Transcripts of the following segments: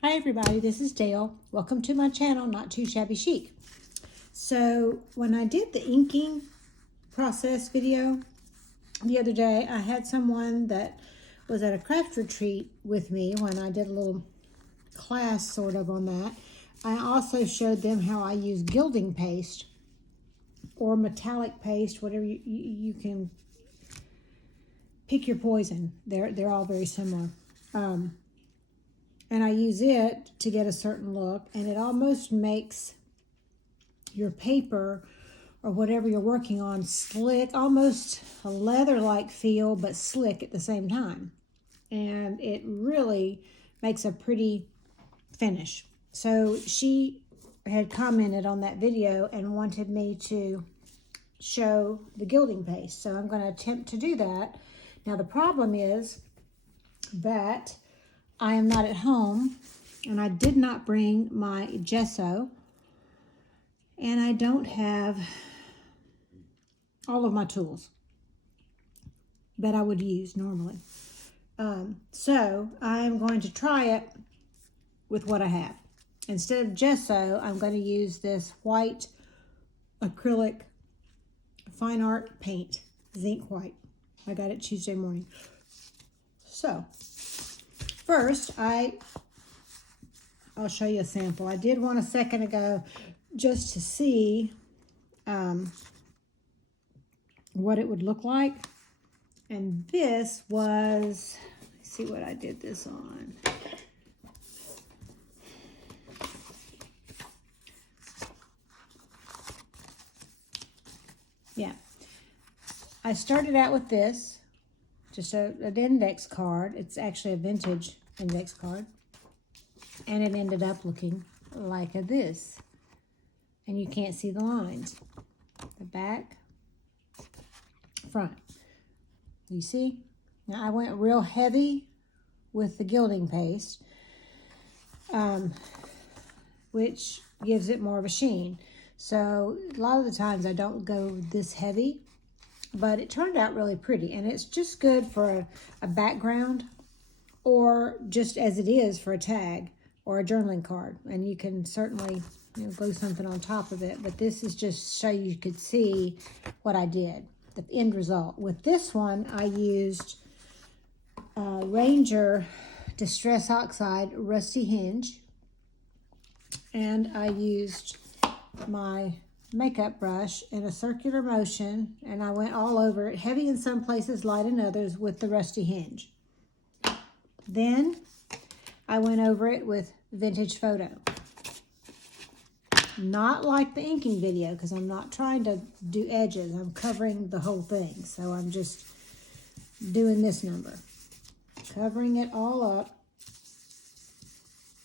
Hi everybody, this is Dale. Welcome to my channel, Not Too Shabby Chic. So when I did the inking process video the other day, I had someone that was at a craft retreat with me when I did a little class sort of on that. I also showed them how I use gilding paste or metallic paste, whatever you can pick your poison. They're all very similar. And I use it to get a certain look, and it almost makes your paper or whatever you're working on slick, almost a leather-like feel, but slick at the same time. And it really makes a pretty finish. So she had commented on that video and wanted me to show the gilding paste. So I'm going to attempt to do that. Now the problem is that I am not at home, and I did not bring my gesso, and I don't have all of my tools that I would use normally. So I'm going to try it with what I have. Instead of gesso, I'm going to use this white acrylic fine art paint, zinc white. I got it Tuesday morning. So first, I'll show you a sample. I did one a second ago just to see what it would look like. And this was, let's see what I did this on. Yeah. I started out with this, just an index card. It's actually a vintage index card. And it ended up looking like this. And you can't see the lines. The back, front. You see? Now I went real heavy with the gilding paste, which gives it more of a sheen. So a lot of the times I don't go this heavy, but it turned out really pretty. And it's just good for a background, or just as it is for a tag or a journaling card. And you can certainly glue something on top of it. But this is just so you could see what I did, the end result. With this one, I used Ranger Distress Oxide Rusty Hinge. And I used my makeup brush in a circular motion. And I went all over it, heavy in some places, light in others, with the Rusty Hinge. Then I went over it with Vintage Photo. Not like the inking video, because I'm not trying to do edges. I'm covering the whole thing. So I'm just doing this number. Covering it all up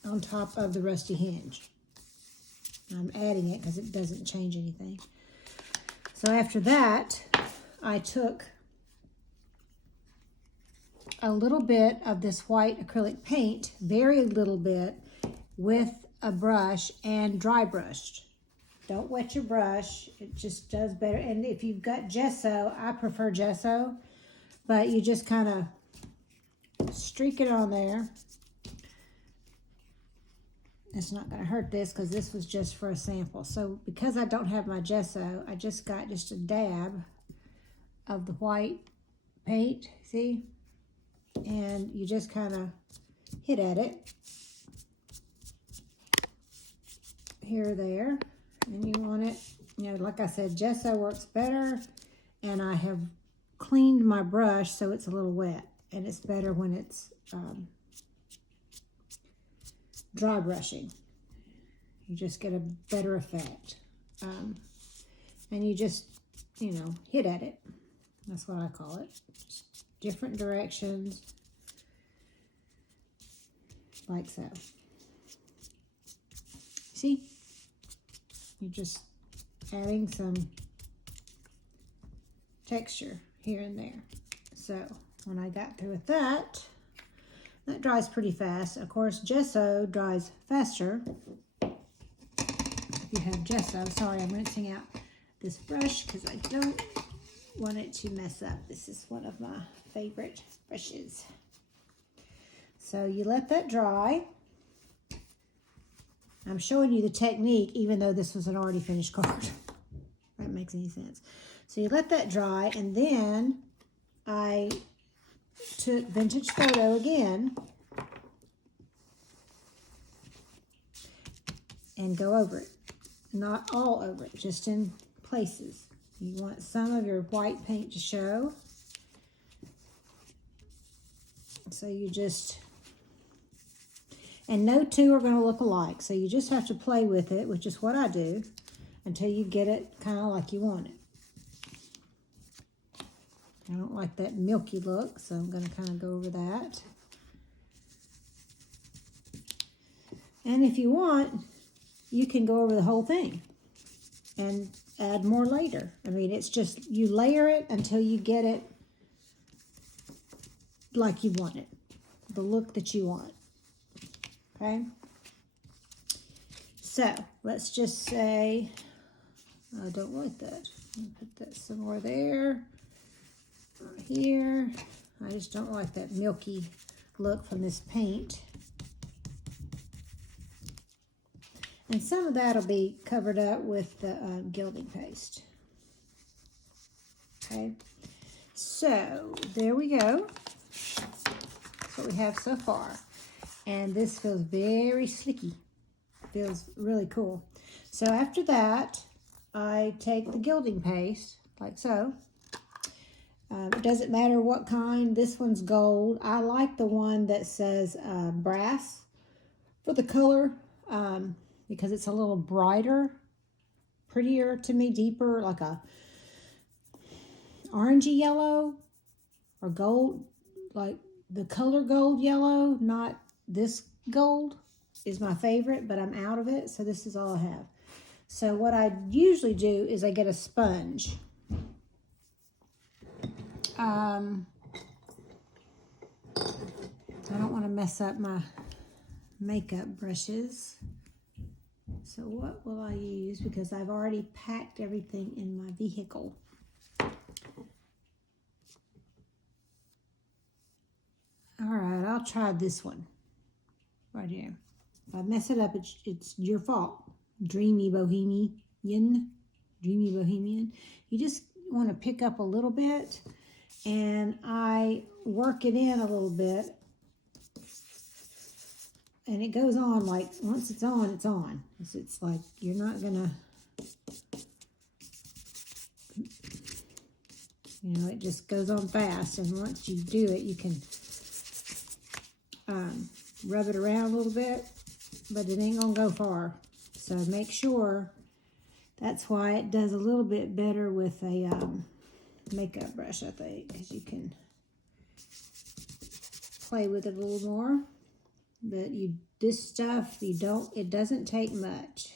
on top of the Rusty Hinge. I'm adding it because it doesn't change anything. So after that, I took a little bit of this white acrylic paint, very little bit, with a brush and dry brushed. Don't wet your brush, it just does better. And if you've got gesso, I prefer gesso, but you just kind of streak it on there. It's not going to hurt this because this was just for a sample. So because I don't have my gesso, I just got just a dab of the white paint, see? And you just kind of hit at it here or there. And you want it, like I said, gesso works better. And I have cleaned my brush so it's a little wet. And it's better when it's dry brushing. You just get a better effect. And you just, hit at it. That's what I call it. Just different directions, like so. See? You're just adding some texture here and there. So when I got through with that dries pretty fast. Of course, gesso dries faster if you have gesso. Sorry, I'm rinsing out this brush because I don't want it to mess up. This is one of my favorite brushes. So you let that dry. I'm showing you the technique even though this was an already finished card. If that makes any sense. So you let that dry, and then I took Vintage Photo again and go over it. Not all over it, just in places. You want some of your white paint to show. So you just, and no two are going to look alike. So you just have to play with it, which is what I do, until you get it kind of like you want it. I don't like that milky look, so I'm going to kind of go over that. And if you want, you can go over the whole thing and add more later. I mean, it's just, you layer it until you get it like you want it, the look that you want, okay? So, let's just say, I don't like that. I'll put that somewhere there, right here. I just don't like that milky look from this paint. And some of that will be covered up with the gilding paste. Okay, so there we go. That's what we have so far. And this feels very slicky. Feels really cool. So after that, I take the gilding paste, like so. It doesn't matter what kind. This one's gold. I like the one that says brass for the color. Because it's a little brighter, prettier to me, deeper, like a orangey yellow or gold, like the color gold yellow, not this gold is my favorite, but I'm out of it, so this is all I have. So what I usually do is I get a sponge. I don't want to mess up my makeup brushes. So what will I use? Because I've already packed everything in my vehicle. All right, I'll try this one right here. If I mess it up, it's your fault. Dreamy Bohemian. Dreamy Bohemian. You just want to pick up a little bit, and I work it in a little bit. And it goes on, like, once it's on, it's on. It's like, you're not gonna, you know, it just goes on fast. And once you do it, you can rub it around a little bit, but it ain't gonna go far. So make sure, that's why it does a little bit better with a makeup brush, I think, because you can play with it a little more. But this stuff, it doesn't take much.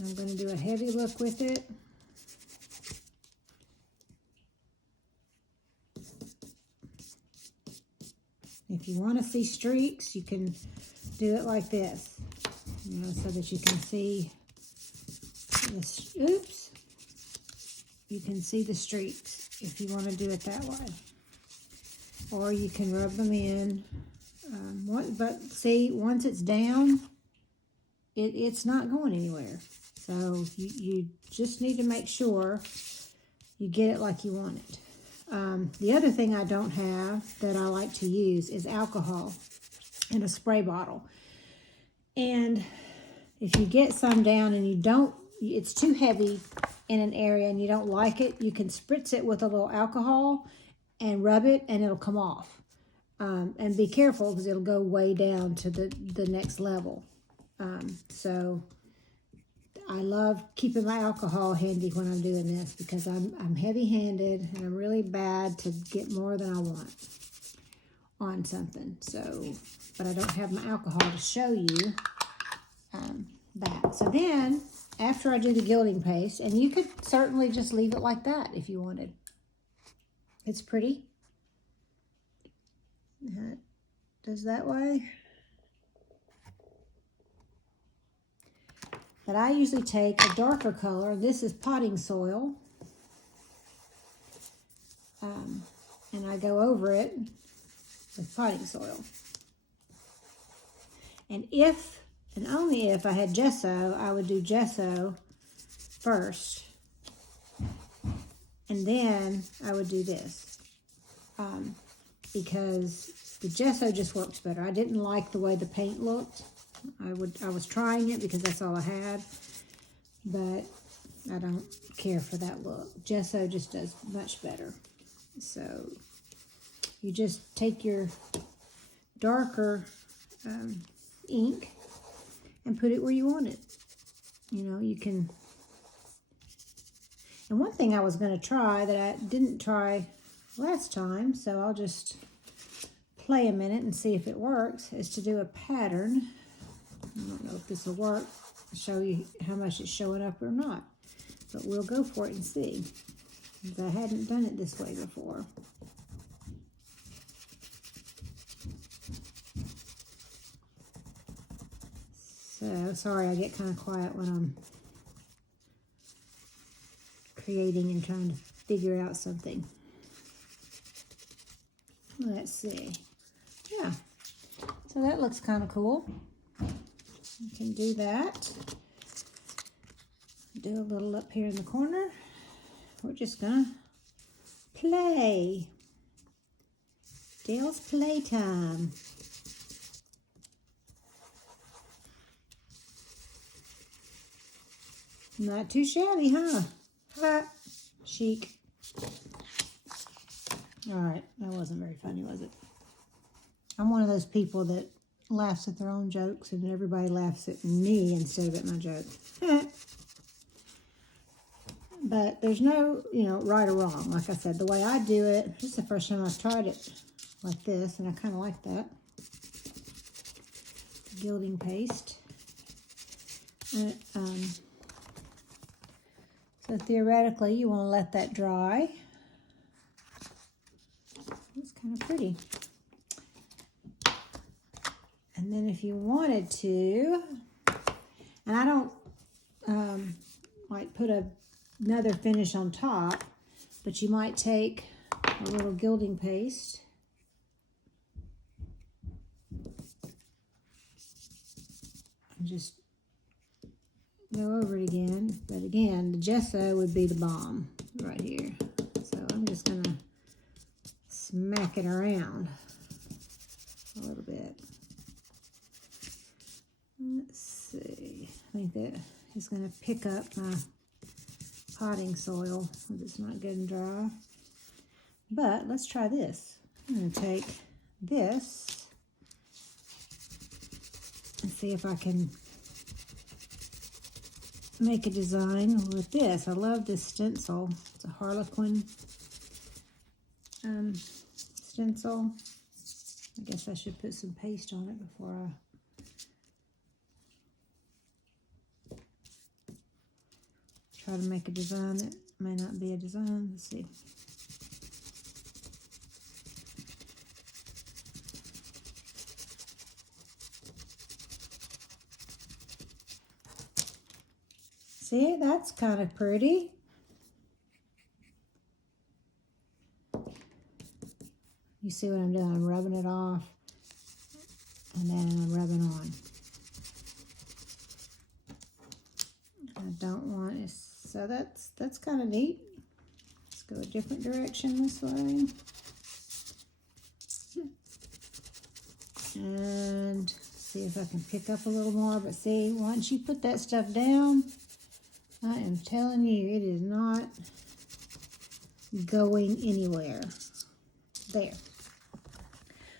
I'm going to do a heavy look with it. If you want to see streaks, you can do it like this, you know, so that you can see this. Oops. You can see the streaks if you want to do it that way. Or you can rub them in. But see, once it's down, it's not going anywhere. So you just need to make sure you get it like you want it. The other thing I don't have that I like to use is alcohol in a spray bottle. And if you get some down and it's too heavy in an area and you don't like it, you can spritz it with a little alcohol and rub it, and it'll come off. And be careful, because it'll go way down to the next level. So I love keeping my alcohol handy when I'm doing this, because I'm heavy-handed and I'm really bad to get more than I want on something. So, but I don't have my alcohol to show you that. So then, after I do the gilding paste, and you could certainly just leave it like that if you wanted. It's pretty. It does that way. But I usually take a darker color. This is potting soil. And I go over it with potting soil. And if, and only if I had gesso, I would do gesso first. And then I would do this. Because the gesso just works better. I didn't like the way the paint looked. I was trying it because that's all I had. But I don't care for that look. Gesso just does much better. So you just take your darker ink and put it where you want it. You know, you can. And one thing I was going to try that I didn't try last time, so I'll just play a minute and see if it works, is to do a pattern. I don't know if this will work. I'll show you how much it's showing up or not. But we'll go for it and see. Because I hadn't done it this way before. So, sorry I get kind of quiet when I'm creating and trying to figure out something. Let's see. Yeah. So that looks kind of cool. You can do that. Do a little up here in the corner. We're just gonna play. Dale's playtime. Not too shabby, huh? Ha! Chic. All right, that wasn't very funny, was it? I'm one of those people that laughs at their own jokes and everybody laughs at me instead of at my joke. But there's no, you know, right or wrong. Like I said, the way I do it, this is the first time I've tried it like this, and I kind of like that. Gilding paste. So theoretically, you want to let that dry. It's kind of pretty. And then if you wanted to, and I don't like put another finish on top, but you might take a little gilding paste and just go over it again. But again, the gesso would be the bomb right here. So I'm just gonna smack it around a little bit. Let's see. I think that is gonna pick up my potting soil if it's not good and dry. But let's try this. I'm gonna take this and see if I can make a design with this. I love this stencil. It's a Harlequin stencil. I guess I should put some paste on it before I try to make a design that may not be a design. Let's see. See, that's kind of pretty. You see what I'm doing? I'm rubbing it off, and then I'm rubbing on. I don't want it, so that's kind of neat. Let's go a different direction this way. And see if I can pick up a little more, but see, once you put that stuff down, I am telling you, it is not going anywhere. There.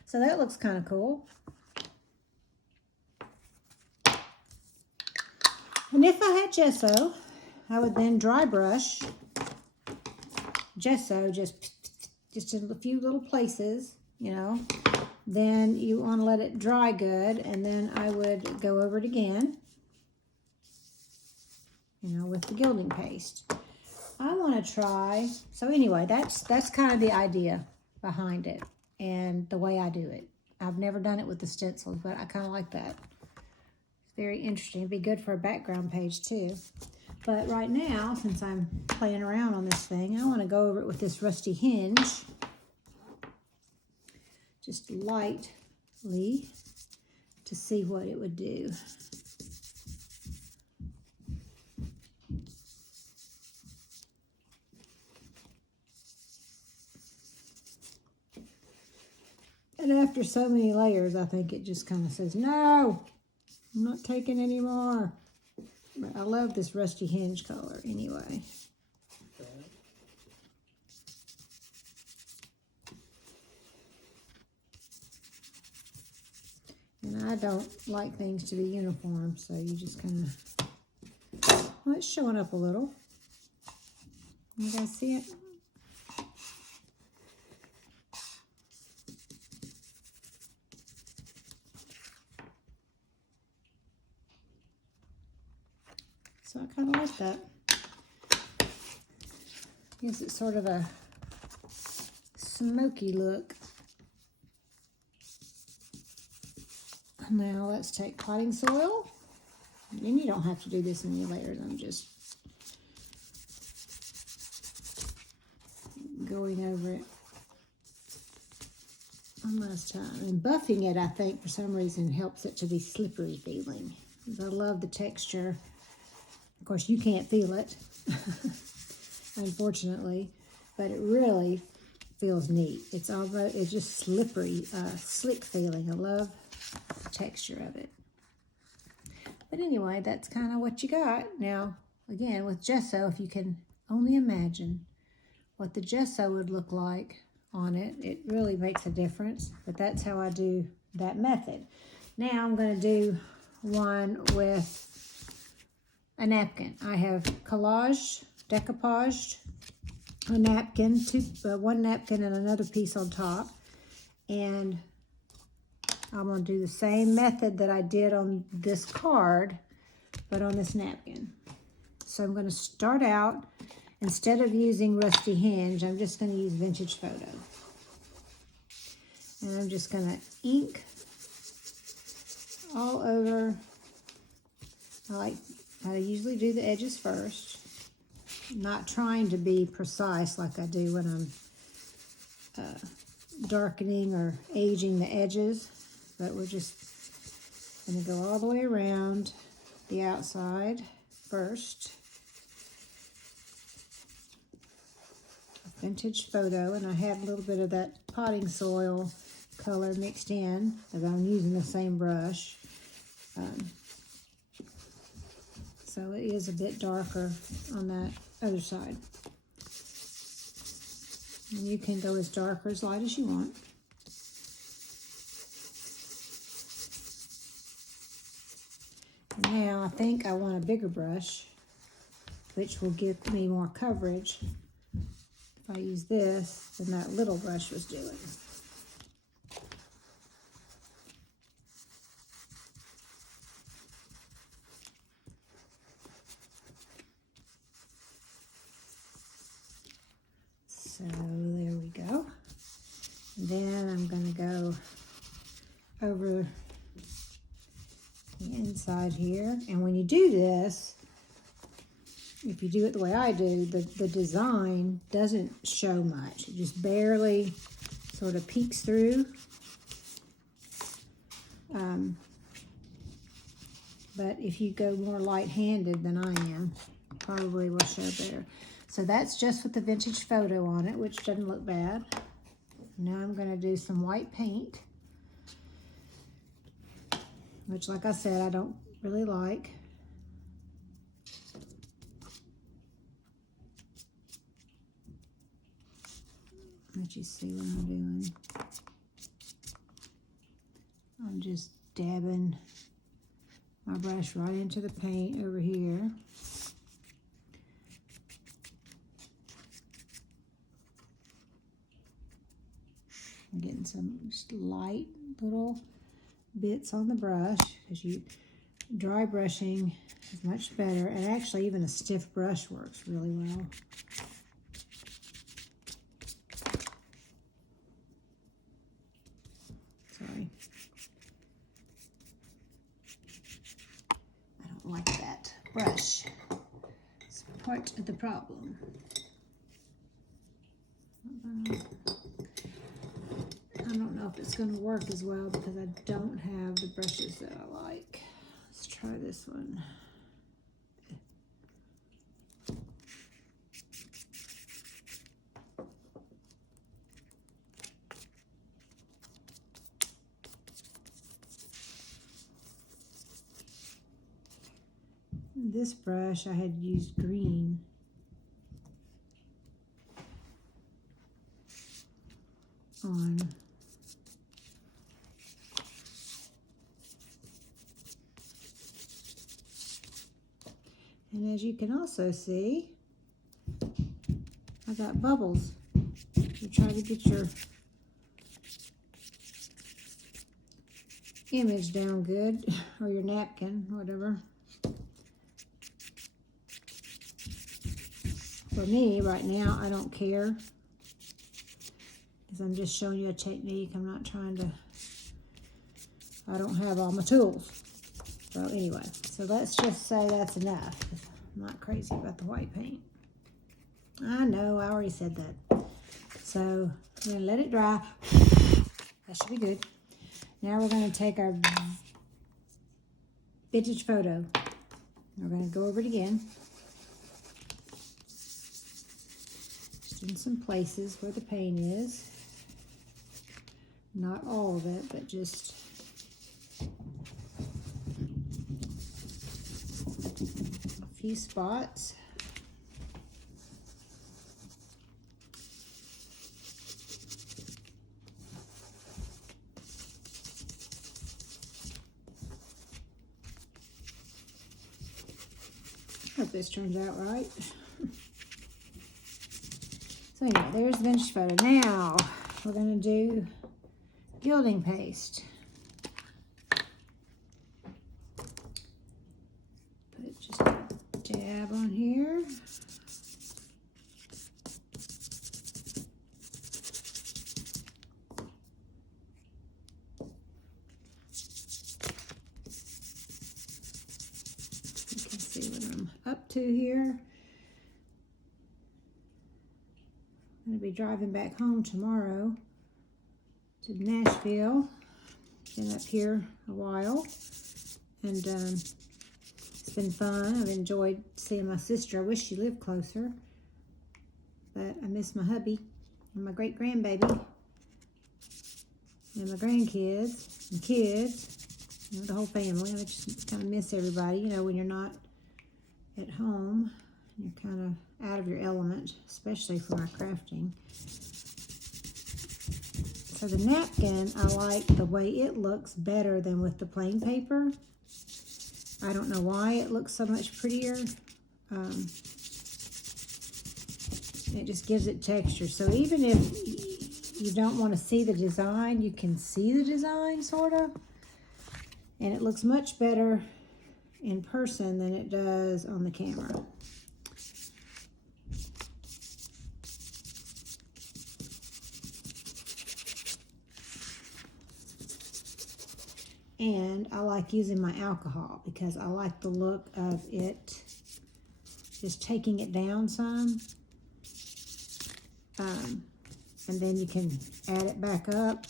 So that looks kind of cool. And if I had gesso, I would then dry brush gesso just in a few little places, you know. Then you want to let it dry good, and then I would go over it again, you know, with the gilding paste. I want to try, so anyway, that's kind of the idea behind it and the way I do it. I've never done it with the stencils, but I kind of like that. It's very interesting. It'd be good for a background page too. But right now, since I'm playing around on this thing, I want to go over it with this rusty hinge. Just lightly to see what it would do. And after so many layers, I think it just kind of says, no, I'm not taking any more. But I love this rusty hinge color anyway. And I don't like things to be uniform, so you just kind of, well, it's showing up a little. You guys see it? So I kind of like that. Gives it sort of a smoky look. Now let's take potting soil. And you don't have to do this in any layers. I'm just going over it one last time. And buffing it, I think, for some reason, helps it to be slippery feeling. I love the texture. Of course, you can't feel it, unfortunately, but it really feels neat. It's just slippery, slick feeling. I love the texture of it. But anyway, that's kind of what you got. Now, again, with gesso, if you can only imagine what the gesso would look like on it, it really makes a difference. But that's how I do that method. Now I'm going to do one with a napkin. I have decoupaged a napkin, one napkin and another piece on top. And I'm going to do the same method that I did on this card, but on this napkin. So I'm going to start out, instead of using Rusty Hinge, I'm just going to use Vintage Photo. And I'm just going to ink all over. I usually do the edges first. Not trying to be precise like I do when I'm darkening or aging the edges, but we're just going to go all the way around the outside first. Vintage Photo, and I have a little bit of that potting soil color mixed in, as I'm using the same brush. So it is a bit darker on that other side. And you can go as dark or as light as you want. And now I think I want a bigger brush, which will give me more coverage if I use this than that little brush was doing. So there we go. And then I'm going to go over the inside here. And when you do this, if you do it the way I do, the design doesn't show much. It just barely sort of peeks through. But if you go more light-handed than I am, probably will show better. So that's just with the Vintage Photo on it, which doesn't look bad. Now I'm going to do some white paint, which, like I said, I don't really like. Let you see what I'm doing. I'm just dabbing my brush right into the paint over here. I'm getting some just light little bits on the brush, because dry brushing is much better, and actually even a stiff brush works really well. Sorry. I don't like that brush. It's part of the problem. I don't know if it's going to work as well because I don't have the brushes that I like. Let's try this one. This brush I had used green. On. And as you can also see, I got bubbles. You try to get your image down good, or your napkin, whatever. For me, right now, I don't care, because I'm just showing you a technique. I'm not trying to, I don't have all my tools. So anyway, so let's just say that's enough. I'm not crazy about the white paint. I know, I already said that. So I'm gonna let it dry. That should be good. Now we're gonna take our vintage photo. We're gonna go over it again. Just in some places where the paint is. Not all of it, but just a few spots. Hope this turns out right. So anyway, there's the vintage photo. Now we're going to do gilding paste. Put just a dab on here. You can see what I'm up to here. I'm going to be driving back home tomorrow to Nashville. Been up here a while, and it's been fun. I've enjoyed seeing my sister. I wish she lived closer, but I miss my hubby and my great-grandbaby and my grandkids and kids, you know, the whole family. I just kind of miss everybody, you know, when you're not at home. You're kind of out of your element, especially for my crafting. So the napkin, I like the way it looks better than with the plain paper. I don't know why it looks so much prettier. It just gives it texture. So even if you don't want to see the design, you can see the design, sort of. And it looks much better in person than it does on the camera. And I like using my alcohol because I like the look of it, just taking it down some. And then you can add it back up.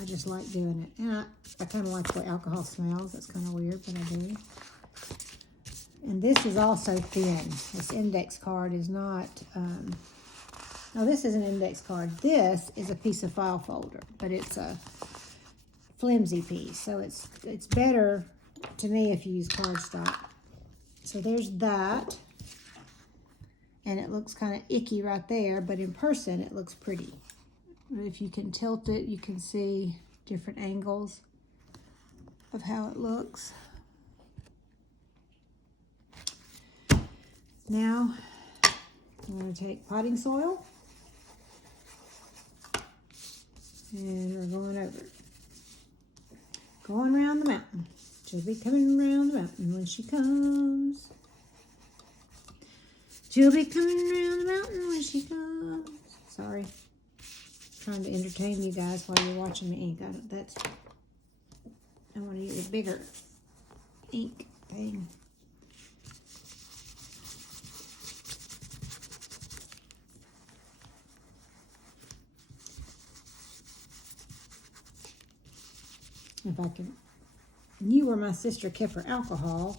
I just like doing it. And I kind of like the way alcohol smells. That's kind of weird, but I do. And this is also thin. This index card is not, no, this is an index card. This is a piece of file folder, but it's a flimsy piece. So it's better to me if you use cardstock. So there's that. And it looks kind of icky right there, but in person it looks pretty. If you can tilt it, you can see different angles of how it looks. Now, I'm going to take potting soil, and we're going over it. Going around the mountain. She'll be coming around the mountain when she comes. She'll be coming around the mountain when she comes. Sorry. Trying to entertain you guys while you're watching me ink. I want to use a bigger ink thing. If I knew where my sister kept her alcohol,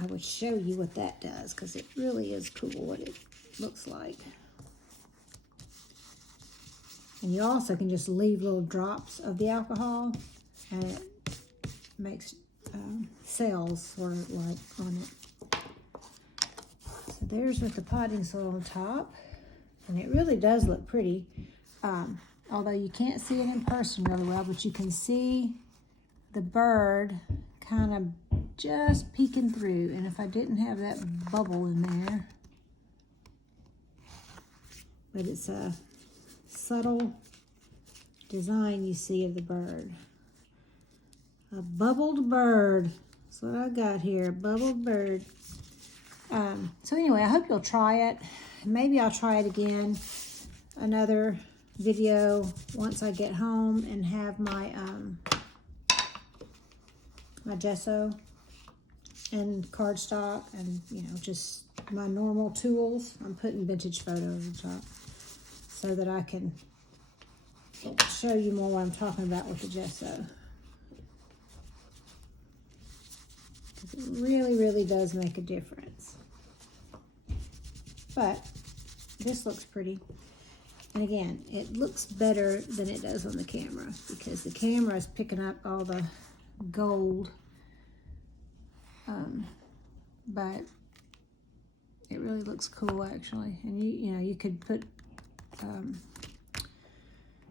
I would show you what that does, because it really is cool what it looks like. And you also can just leave little drops of the alcohol, and it makes cells sort of like on it. So there's with the potting soil on top, and it really does look pretty. Although you can't see it in person really well, but you can see the bird kind of just peeking through. And if I didn't have that bubble in there, but it's a subtle design you see of the bird. A bubbled bird. That's what I got here, a bubbled bird. So anyway, I hope you'll try it. Maybe I'll try it again. Another video once I get home and have my my gesso and cardstock and, you know, just my normal tools. I'm putting vintage photos on top so that I can show you more what I'm talking about with the gesso. It really, really does make a difference. But this looks pretty. And again, it looks better than it does on the camera because the camera is picking up all the gold. But it really looks cool actually. And you know, you could put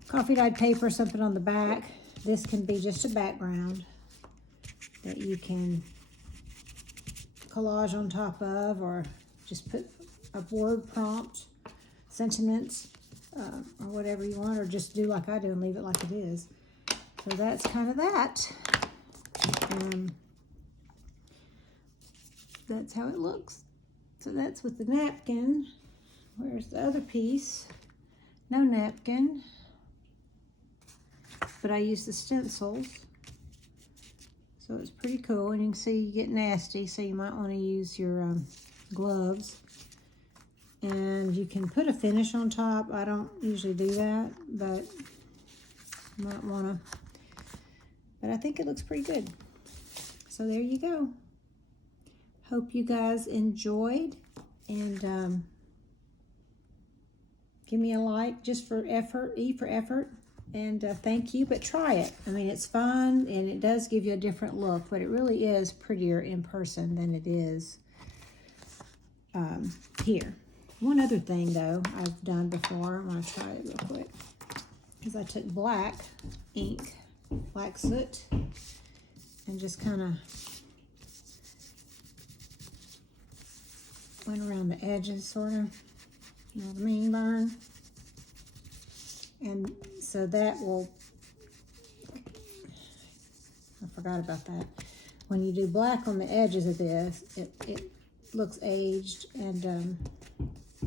coffee dyed paper or something on the back. This can be just a background that you can collage on top of, or just put a word prompt, sentiments, or whatever you want, or just do like I do and leave it like it is. So that's kind of that. That's how it looks. So that's with the napkin. Where's the other piece? No napkin, but I use the stencils. So it's pretty cool, and you can see you get nasty, so you might want to use your gloves. And you can put a finish on top. I don't usually do that, but you might want to. But I think it looks pretty good. So there you go. Hope you guys enjoyed, and give me a like just for effort, E for effort. And thank you, but try it. I mean, it's fun, and it does give you a different look, but it really is prettier in person than it is here. One other thing, though, I've done before. I'm going to try it real quick. Because I took black ink, black soot, and just kind of went around the edges, sort of. You know what I mean? Burn. And so that will, I forgot about that. When you do black on the edges of this, it looks aged and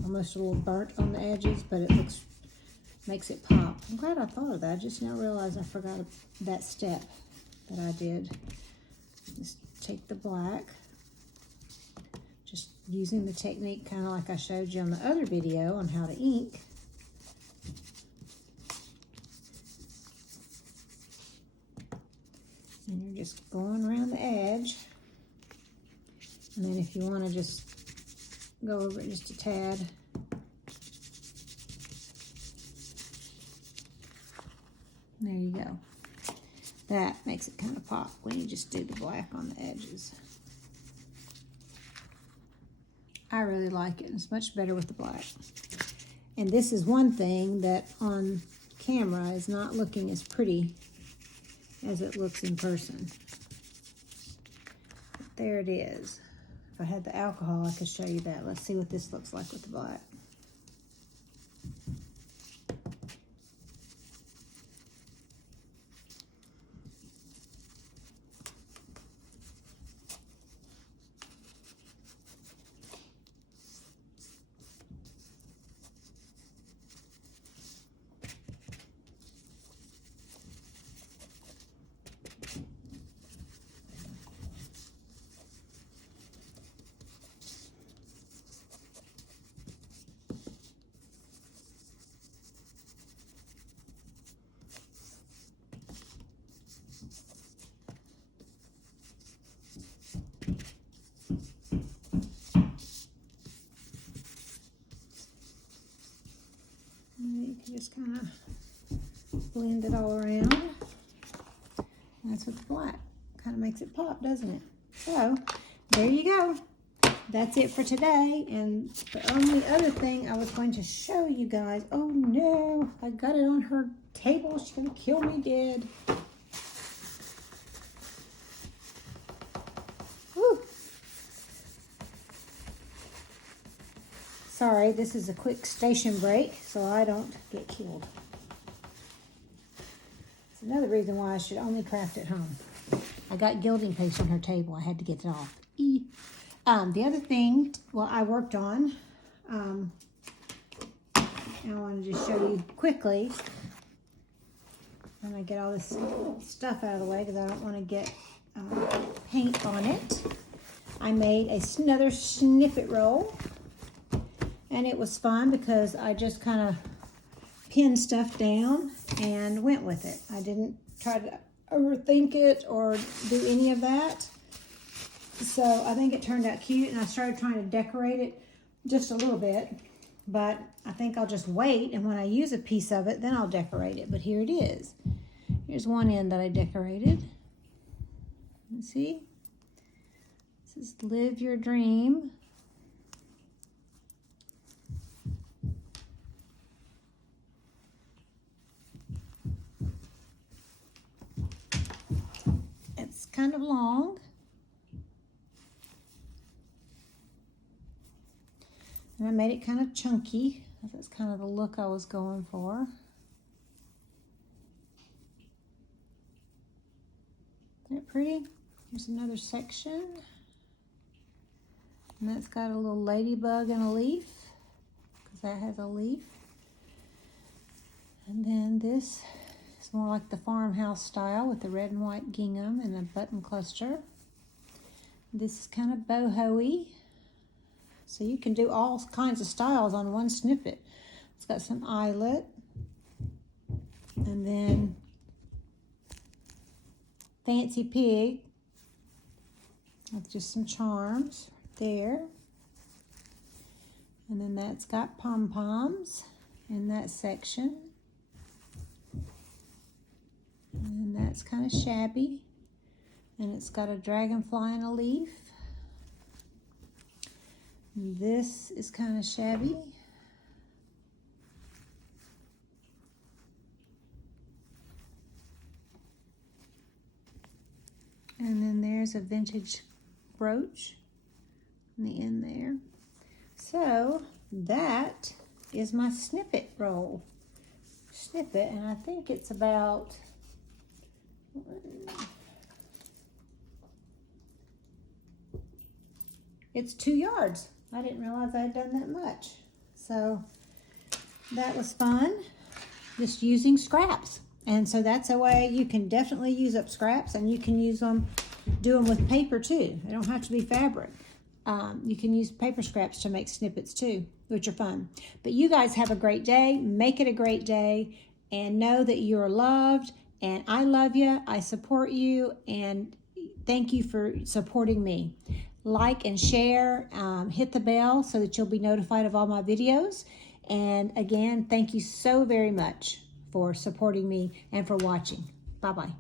almost a little burnt on the edges, but it makes it pop. I'm glad I thought of that. I just now realized I forgot that step that I did. Just take the black, just using the technique kind of like I showed you on the other video on how to ink. And you're just going around the edge. And then if you want to just go over it just a tad. There you go. That makes it kind of pop when you just do the black on the edges. I really like it. It's much better with the black. And this is one thing that on camera is not looking as pretty as it looks in person. But there it is. If I had the alcohol, I could show you that. Let's see what this looks like with the black. kind of blend it all around. That's with the black. Kind of makes it pop, doesn't it? So, there you go. That's it for today. And the only other thing I was going to show you guys. Oh no, I got it on her table. She's gonna kill me dead. Woo. Sorry, this is a quick station break so I don't get killed. It's another reason why I should only craft at home. I got gilding paste on her table. I had to get it off. The other thing, I worked on, and I want to just show you quickly. I'm going to get all this stuff out of the way because I don't want to get paint on it. I made another snippet roll, and it was fun because I just kind of pinned stuff down and went with it. I didn't try to overthink it or do any of that. So I think it turned out cute, and I started trying to decorate it just a little bit, but I think I'll just wait, and when I use a piece of it, then I'll decorate it. But here it is. Here's one end that I decorated. Let's see. This is Live Your Dream. It's kind of long. And I made it kind of chunky. That's kind of the look I was going for. Isn't it pretty? Here's another section. And that's got a little ladybug and a leaf, because that has a leaf. And then this is more like the farmhouse style with the red and white gingham and a button cluster. This is kind of boho-y. So you can do all kinds of styles on one snippet. It's got some eyelet. And then Fancy Pig with just some charms there. And then that's got pom-poms in that section. And that's kind of shabby. And it's got a dragonfly and a leaf. This is kind of shabby. And then there's a vintage brooch in the end there. So that is my snippet roll. Snippet, and I think it's about it's 2 yards. I didn't realize I had done that much. So that was fun, just using scraps. And so that's a way you can definitely use up scraps, and you can use them, do them with paper too. They don't have to be fabric. You can use paper scraps to make snippets too, which are fun. But you guys have a great day. Make it a great day, and know that you're loved, and I love you. I support you, and thank you for supporting me. Like and share, hit the bell so that you'll be notified of all my videos. And again, thank you so very much for supporting me and for watching. Bye-bye.